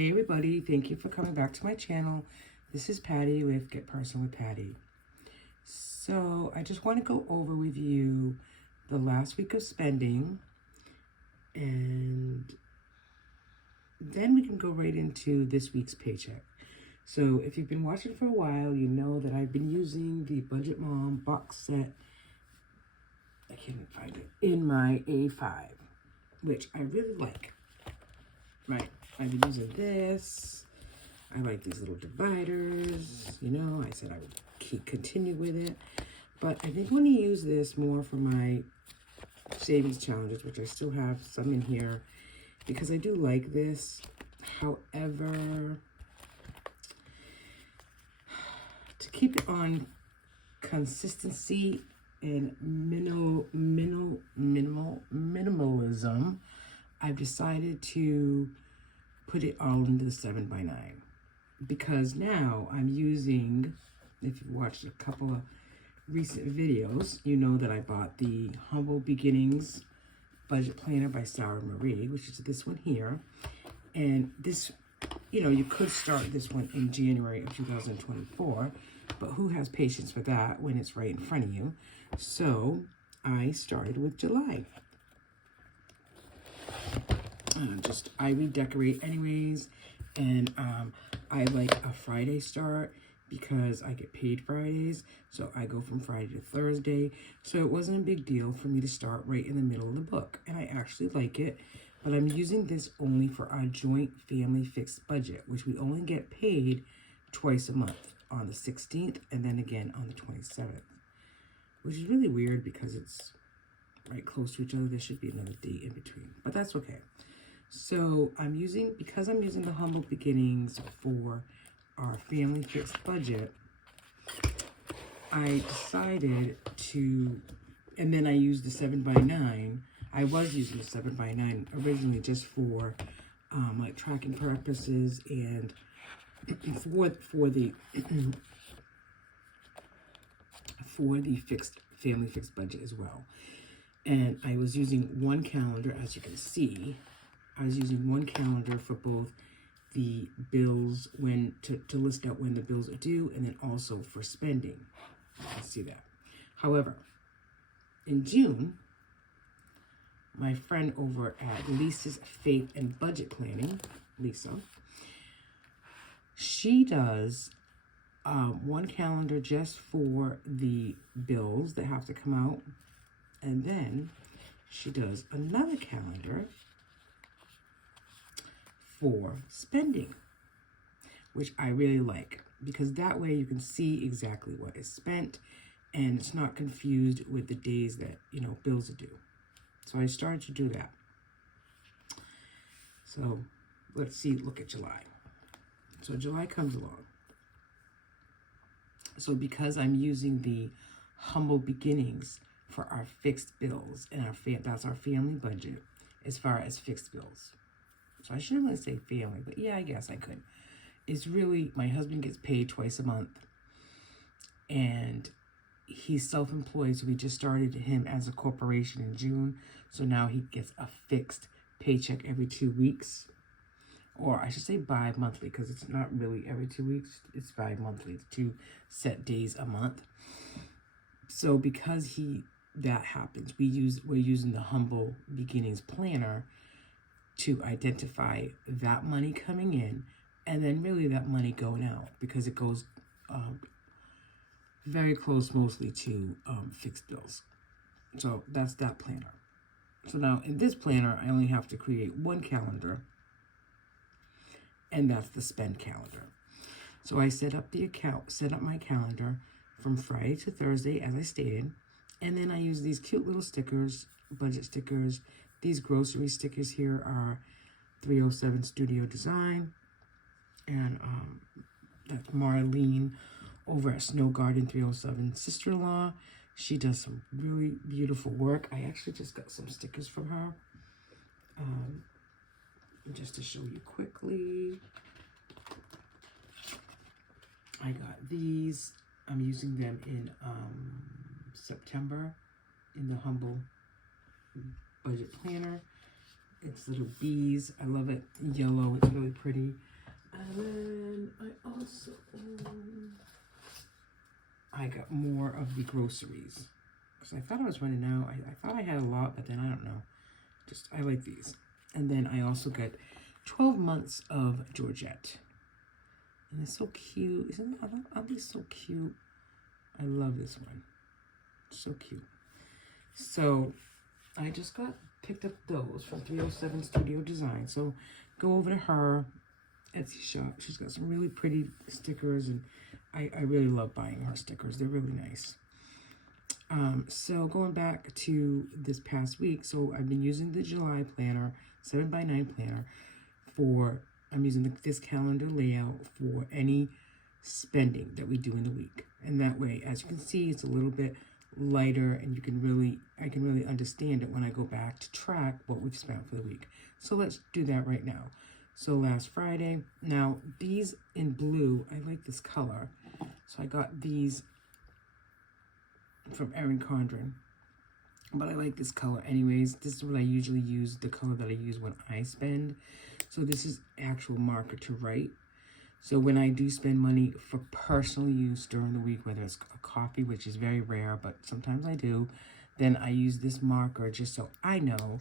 Hey everybody, thank you for coming back to my channel. This is Patty with Get Personal with Patty. So I just want to go over with you the last week of spending, and then we can go right into this week's paycheck. So if you've been watching for a while, you know that I've been using the Budget Mom box set, I can't find it, in my A5, which I really like. Right, I've been using this. I like these little dividers. You know, I said I would continue with it. But I think I'm going to use this more for my savings challenges, which I still have some in here, because I do like this. However, to keep it on consistency and minimalism, I've decided to put it all into the 7x9, because now I'm using, if you've watched a couple of recent videos, you know that I bought the Humble Beginnings Budget Planner by Sarah Marie, which is this one here. And this, you know, you could start this one in January of 2024, but who has patience for that when it's right in front of you? So I started with July. I redecorate anyways, and I like a Friday start because I get paid Fridays, so I go from Friday to Thursday. So it wasn't a big deal for me to start right in the middle of the book, and I actually like it. But I'm using this only for our joint family fixed budget, which we only get paid twice a month, on the 16th and then again on the 27th, which is really weird because it's right close to each other. There should be another date in between, but that's okay. So because I'm using the Humble Beginnings for our family fixed budget, I decided to, and then I used the 7x9. I was using the 7x9 originally just for like tracking purposes and for the family fixed budget as well. And I was using one calendar, as you can see. I was using one calendar for both the bills, when to list out when the bills are due, and then also for spending. You can see that. However, in June, my friend over at Lisa's Faith and Budget Planning, Lisa, she does one calendar just for the bills that have to come out, and then she does another calendar for spending, which I really like, because that way you can see exactly what is spent and it's not confused with the days that, you know, bills are due. So I started to do that. So let's look at July. So July comes along. So because I'm using the Humble Beginnings for our fixed bills, and that's our family budget as far as fixed bills. So I shouldn't really say family, but yeah, I guess I could. It's really, my husband gets paid twice a month, and he's self-employed, so we just started him as a corporation in June. So now he gets a fixed paycheck every 2 weeks, or I should say bi-monthly, because it's not really every 2 weeks, it's bi-monthly. It's 2 set days a month. So because that happens, we're using the Humble Beginnings Planner to identify that money coming in, and then really that money going out, because it goes very close mostly to fixed bills. So that's that planner. So now in this planner, I only have to create one calendar, and that's the spend calendar. So I set up my calendar from Friday to Thursday, as I stated, and then I use these cute little stickers, budget stickers. These grocery stickers here are 307 Studio Design, and that's Marlene over at Snow Garden 307 sister-in-law. She does some really beautiful work. I actually just got some stickers from her. Just to show you quickly, I got these. I'm using them in September in the Humble Budget Planner. It's little bees. I love it. Yellow. It's really pretty. And then I got more of the groceries. Because I thought I was running out. I thought I had a lot, but then I don't know. I like these. And then I also got 12 months of Georgette. And it's so cute. Aren't these so cute? I love this one. So cute. So I just picked up those from 307 Studio Design. So go over to her Etsy shop. She's got some really pretty stickers, and I really love buying her stickers. They're really nice. So going back to this past week, so I've been using the July planner, 7x9 planner, I'm using this calendar layout for any spending that we do in the week. And that way, as you can see, it's a little bit lighter, and I can really understand it when I go back to track what we've spent for the week. So let's do that right now. So last Friday, now these in blue, I like this color. So I got these from Erin Condren, but I like this color anyways. This is what I usually use, the color that I use when I spend. So this is actual marker to write. So when I do spend money for personal use during the week, whether it's a coffee, which is very rare, but sometimes I do, then I use this marker just so I know,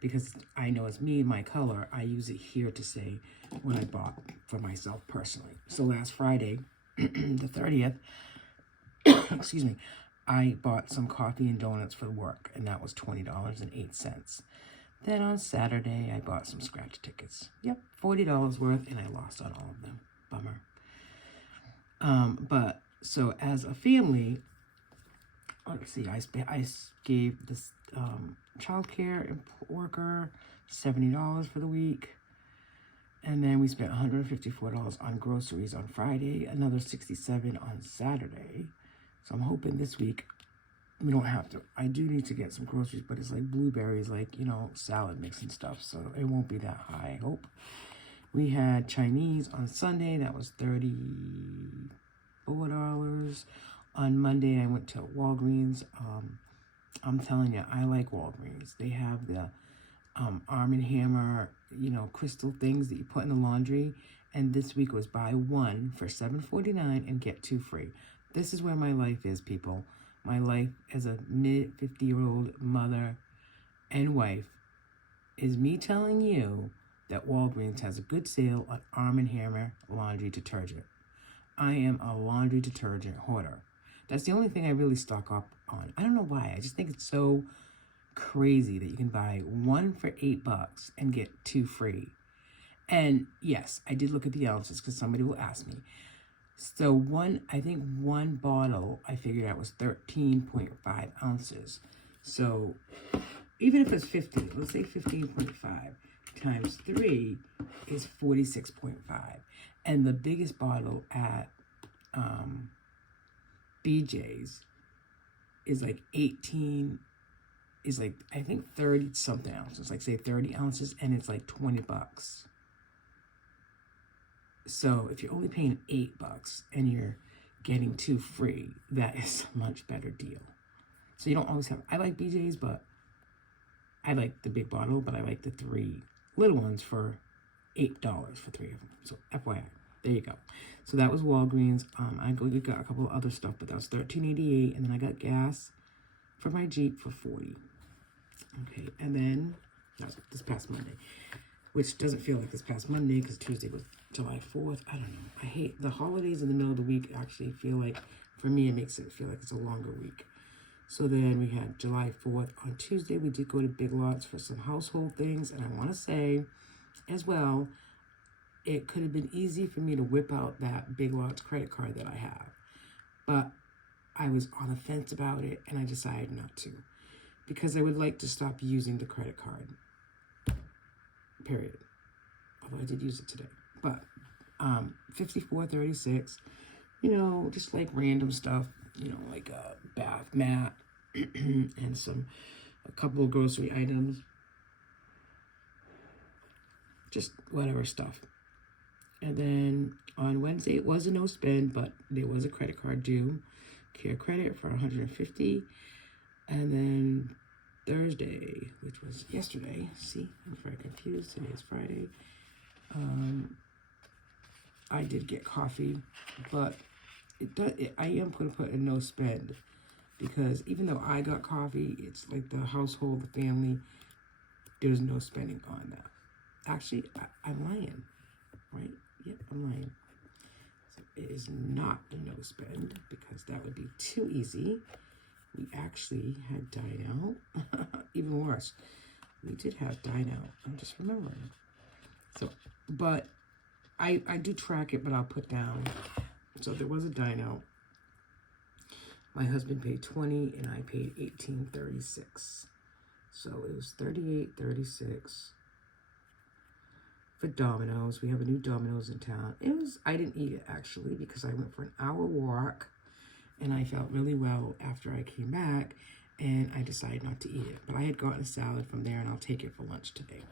because I know it's me and my color, I use it here to say what I bought for myself personally. So last Friday, the 30th, excuse me, I bought some coffee and donuts for work, and that was $20.08. Then on Saturday, I bought some scratch tickets. Yep, $40 worth, and I lost on all of them. Bummer. But so as a family, let's see, I gave this childcare worker $70 for the week. And then we spent $154 on groceries on Friday, another $67 on Saturday. So I'm hoping this week we don't have to. I do need to get some groceries, but it's like blueberries, like, salad mix and stuff. So it won't be that high, I hope. We had Chinese on Sunday. That was $34. On Monday, I went to Walgreens. I'm telling you, I like Walgreens. They have the Arm & Hammer, crystal things that you put in the laundry. And this week was buy one for $7.49 and get two free. This is where my life is, people. My life as a mid-50-year-old mother and wife is me telling you that Walgreens has a good sale on Arm & Hammer laundry detergent. I am a laundry detergent hoarder. That's the only thing I really stock up on. I don't know why. I just think it's so crazy that you can buy one for $8 and get two free. And yes, I did look at the ounces because somebody will ask me. So I think one bottle I figured out was 13.5 ounces. So even if it's 15, let's say 15.5 times 3 is 46.5. And the biggest bottle at BJ's is like 18, is like, I think 30 something ounces, like say 30 ounces, and it's like $20. So if you're only paying $8 and you're getting two free, that is a much better deal. So you don't always have, I like BJ's, but I like the big bottle, but I like the 3 little ones for $8 for 3 of them. So FYI, there you go. So that was Walgreens. I got a couple of other stuff, but that was $13.88, and then I got gas for my Jeep for $40. Okay, and then that's this past Monday, which doesn't feel like this past Monday because Tuesday was July 4th. I don't know. I hate the holidays in the middle of the week. Actually feel like, for me, it makes it feel like it's a longer week. So then we had July 4th. On Tuesday, we did go to Big Lots for some household things. And I want to say as well, it could have been easy for me to whip out that Big Lots credit card that I have. But I was on the fence about it, and I decided not to. Because I would like to stop using the credit card. Period. Although I did use it today. But $54.36, just like random stuff, like a bath mat and a couple of grocery items. Just whatever stuff. And then on Wednesday, it was a no spend, but there was a credit card due. Care Credit for $150. And then Thursday, which was yesterday. See, I'm very confused. Today is Friday. I did get coffee, but I am going to put a no spend, because even though I got coffee, it's like the household, the family, there's no spending on that. Actually, I'm lying, right? Yep, I'm lying. So it is not a no spend, because that would be too easy. We actually had dine out. Even worse, we did have dine out. I'm just remembering. So, but I do track it, but I'll put down. So there was a dine out. My husband paid $20 and I paid $18.36. So it was $38.36 for Domino's. We have a new Domino's in town. I didn't eat it actually, because I went for an hour walk and I felt really well after I came back, and I decided not to eat it. But I had gotten a salad from there, and I'll take it for lunch today.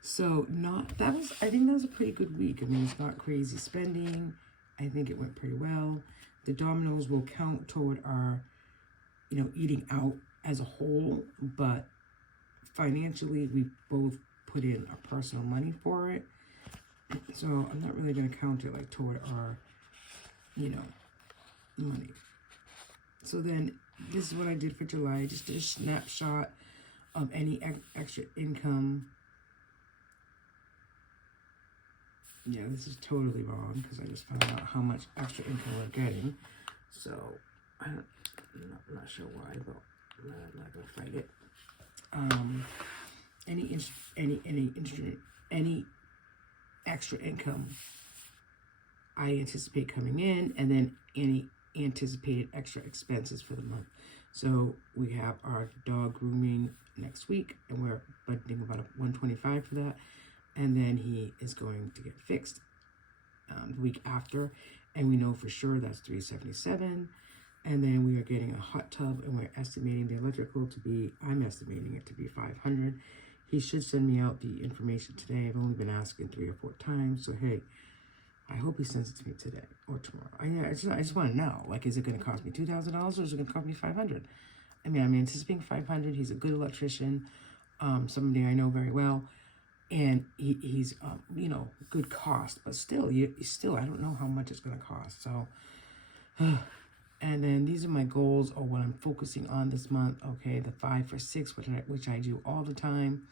So I think that was a pretty good week. I mean, it's not crazy spending. I think it went pretty well. The Domino's will count toward our, eating out as a whole, but financially, we both put in our personal money for it. So I'm not really going to count it like toward our, money. So then this is what I did for July. Just a snapshot of any extra income. Yeah, this is totally wrong, because I just found out how much extra income we're getting. So I'm not sure why, but I'm not gonna fight it. Any extra income I anticipate coming in, and then any anticipated extra expenses for the month. So we have our dog grooming next week, and we're budgeting about $125 for that. And then he is going to get fixed the week after, and we know for sure that's $377. And then we are getting a hot tub, and we're estimating the electrical to be, I'm estimating it to be $500. He should send me out the information today. I've only been asking 3 or 4 times, so hey, I hope he sends it to me today or tomorrow. I just want to know, like, is it going to cost me $2,000 or is it going to cost me $500? I mean, I'm anticipating $500. He's a good electrician, somebody I know very well. And he's, good cost, but still, I don't know how much it's going to cost. So, and then these are my goals, or what I'm focusing on this month. Okay, the 5 for 6, which I do all the time.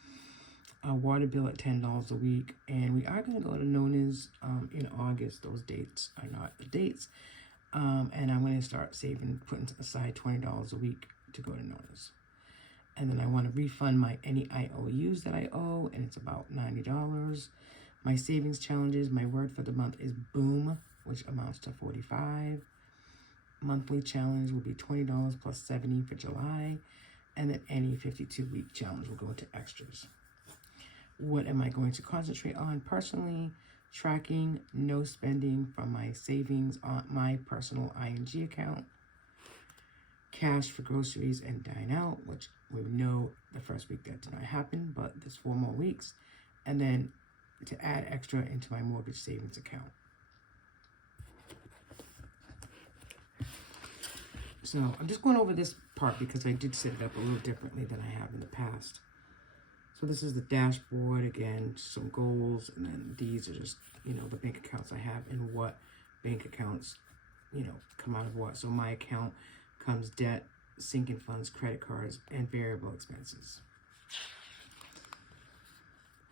A water bill at $10 a week, and we are going to go to Nona's in August. Those dates are not the dates, and I'm going to start saving, putting aside $20 a week to go to Nona's. And then I want to refund any IOUs that I owe, and it's about $90. My savings challenges, my word for the month is boom, which amounts to $45. Monthly challenge will be $20 plus $70 for July, and then any 52-week challenge will go into extras. What am I going to concentrate on personally? Tracking no spending from my savings on my personal ING account. Cash for groceries and dine out, which we know the first week that did not happen, but there's 4 more weeks. And then to add extra into my mortgage savings account. So I'm just going over this part because I did set it up a little differently than I have in the past. So this is the dashboard, again, some goals, and then these are just, the bank accounts I have and what bank accounts, come out of what. So my account comes debt, sinking funds, credit cards, and variable expenses.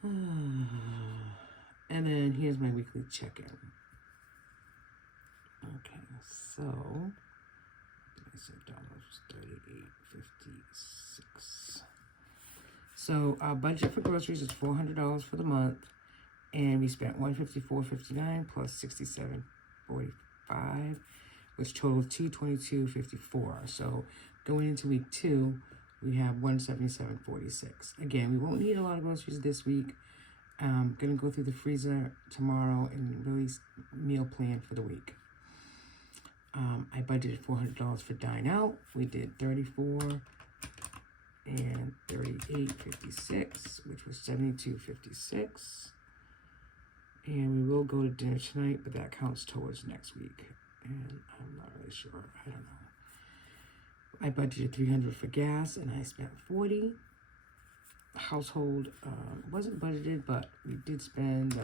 And then here's my weekly check-in. Okay, so I said $38.56. So our budget for groceries is $400 for the month, and we spent $154.59 plus $67.45, which totals $222.54. So going into week 2, we have $177.46. Again, we won't need a lot of groceries this week. I'm gonna go through the freezer tomorrow and really meal plan for the week. I budgeted $400 for dine out. We did $34 and $38.56, which was $72.56. And we will go to dinner tonight, but that counts towards next week. And I'm not really sure. I don't know. I budgeted $300 for gas, and I spent $40. Household wasn't budgeted, but we did spend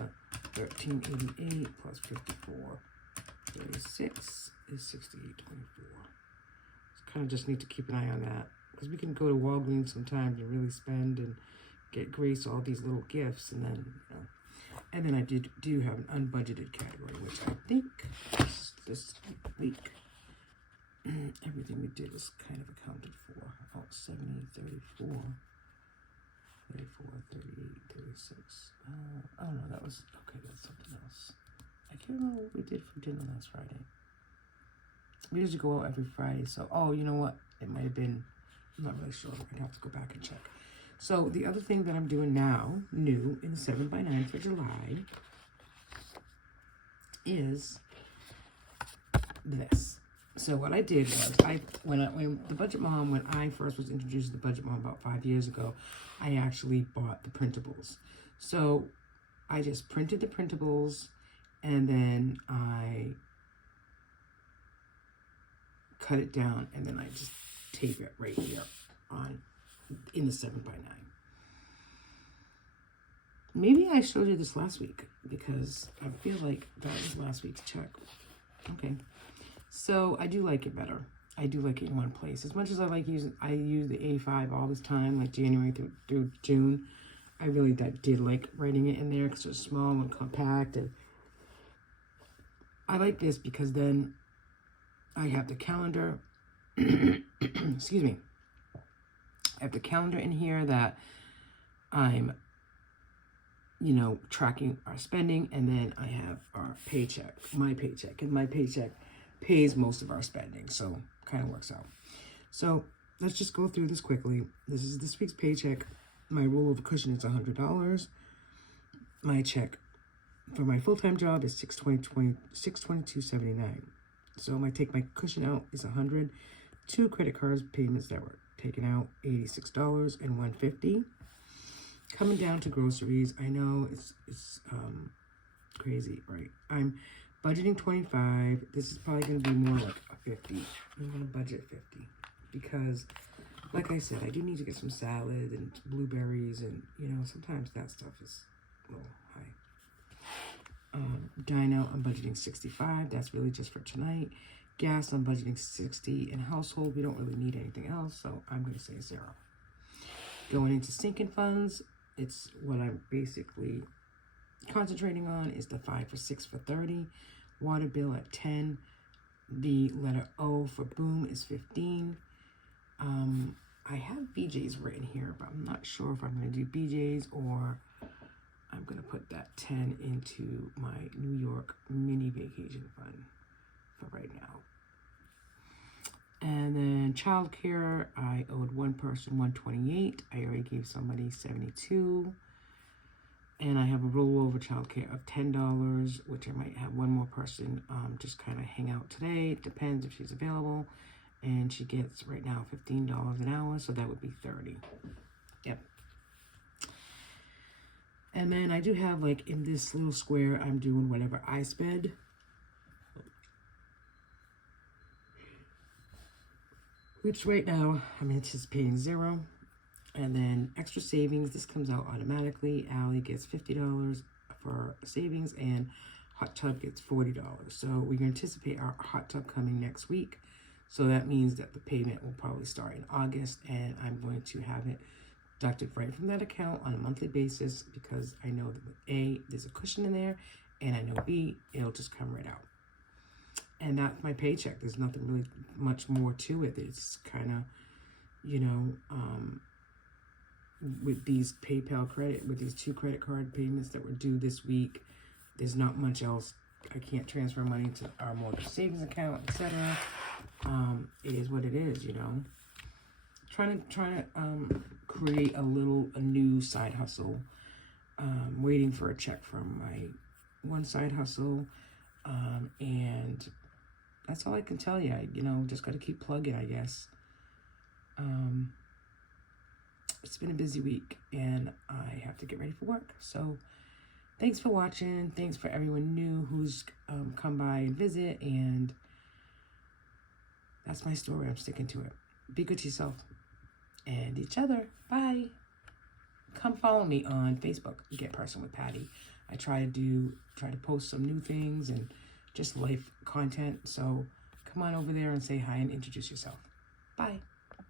$13.88 plus 54.36 is $68.24. Kind of just need to keep an eye on that, because we can go to Walgreens sometimes and really spend and get Grace all these little gifts, and then and then I do have an unbudgeted category, which I think this week everything we did was kind of accounted for. About 70, 34, 34, 38, 36. Oh no, that was okay. That's something else. I can't remember what we did for dinner last Friday. We usually go out every Friday, so, oh, you know what? It might have been, I'm not really sure. I'd have to go back and check. So the other thing that I'm doing now, new in the 7x9 for July, is this. So what I did was, when the Budget Mom, when I first was introduced to the Budget Mom about 5 years ago, I actually bought the printables. So I just printed the printables, and then I cut it down, and then I just tape it right here in the 7x9. Maybe I showed you this last week, because I feel like that was last week's check. Okay, so I do like it better. I do like it in one place. As much as I use the A5 all this time, like January through June. I really did like writing it in there because it's small and compact, and I like this because then I have the calendar, excuse me, I have the calendar in here that I'm, tracking our spending, and then I have our paycheck, my paycheck, and my paycheck pays most of our spending, so kind of works out. So let's just go through this quickly. This is this week's paycheck. My rollover cushion is $100. My check for my full-time job is $622.79. So my cushion out is $100. 2 credit cards payments that were taken out, $86 and $150. Coming down to groceries, I know it's crazy, right? I'm budgeting $25. This is probably going to be more like a $50. I'm going to budget $50 because, like I said, I do need to get some salad and blueberries, and sometimes that stuff is a little high. Dino, I'm budgeting $65. That's really just for tonight. Gas, I'm budgeting $60. In household, we don't really need anything else, so I'm going to say $0. Going into sinking funds, it's what I'm basically concentrating on is the 5 for 6 for 30. Water bill at 10. The letter O for boom is 15. I have BJ's written here, but I'm not sure if I'm going to do BJ's or I'm going to put that 10 into my New York mini vacation fund for right now. And then childcare, I owed one person $128. I already gave somebody $72. And I have a rollover childcare of $10, which I might have one more person just kind of hang out today. It depends if she's available. And she gets right now $15 an hour, so that would be $30. Yep. And then I do have, like, in this little square, I'm doing whatever I spend. Which right now, I'm anticipating $0. And then extra savings, this comes out automatically. Allie gets $50 for savings, and Hot Tub gets $40. So we anticipate our Hot Tub coming next week. So that means that the payment will probably start in August, and I'm going to have it deducted right from that account on a monthly basis because I know that A, there's a cushion in there, and I know B, it'll just come right out. And that's my paycheck. There's nothing really much more to it. It's kind of, with these PayPal credit, with these 2 credit card payments that were due this week, there's not much else. I can't transfer money to our mortgage savings account, etc. It is what it is, Trying to create a new side hustle. Waiting for a check from my one side hustle, and that's all I can tell you. Just got to keep plugging, I guess. It's been a busy week, and I have to get ready for work. So thanks for watching. Thanks for everyone new who's come by and visit. And that's my story. I'm sticking to it. Be good to yourself and each other. Bye. Come follow me on Facebook, Get Personal with Patty. I try to post some new things and just life content. So come on over there and say hi and introduce yourself. Bye.